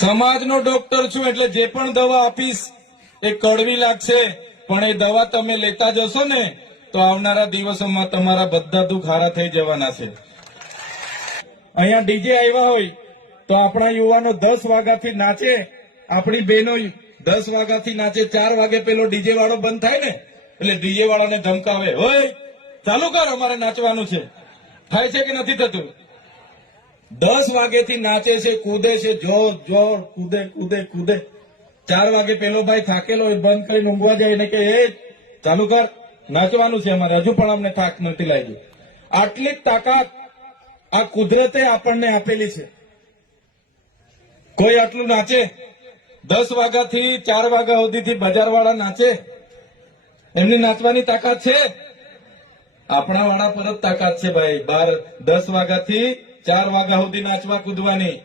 સમાજનો ડોક્ટર છું એટલે જે પણ દવા આપીશ એ કડવી લાગશે, પણ એ દવા તમે લેતા જશો ને તો આવનારા દિવસોમાં તમારા બધા દુઃખ હારા થઈ જવાના છે. અહીંયા ડીજે આવ્યા હોય તો આપણા યુવાનો 10 વાગ્યાથી નાચે, આપણી બહેનો 10 વાગ્યાથી નાચે, 4 વાગે પેલો ડીજે વાળો બંધ થાય ને એટલે ડીજે વાળાને ધમકાવે, ઓય ચાલુ કર, અમારે નાચવાનું છે. થાય છે કે નથી થતું? 10 વાગેથી નાચે છે, કૂદે છે, જોર જોર કૂદે કૂદે કૂદે. 4 વાગે પેલો ભાઈ થાકેલો હોય બંધ કરીને ઊંઘવા જાય ને કે એ ચાલુ કર, નાચવાનું છે અમારે, હજુ પણ અમને થાક નથી લાગ્યો. આટલી જ તાકાત આ કુદરતે આપણને આપેલી છે. કોઈ આટલું નાચે? 10 વાગ્યાથી 4 વાગ્યા સુધીથી બજાર વાળા નાચે? એમની નાચવાની તાકાત છે? આપણા વાળા પર જ તાકાત છે ભાઈ. 10 વાગ્યાથી 4 વાગ્યા સુધી નાચવા કૂદવાની.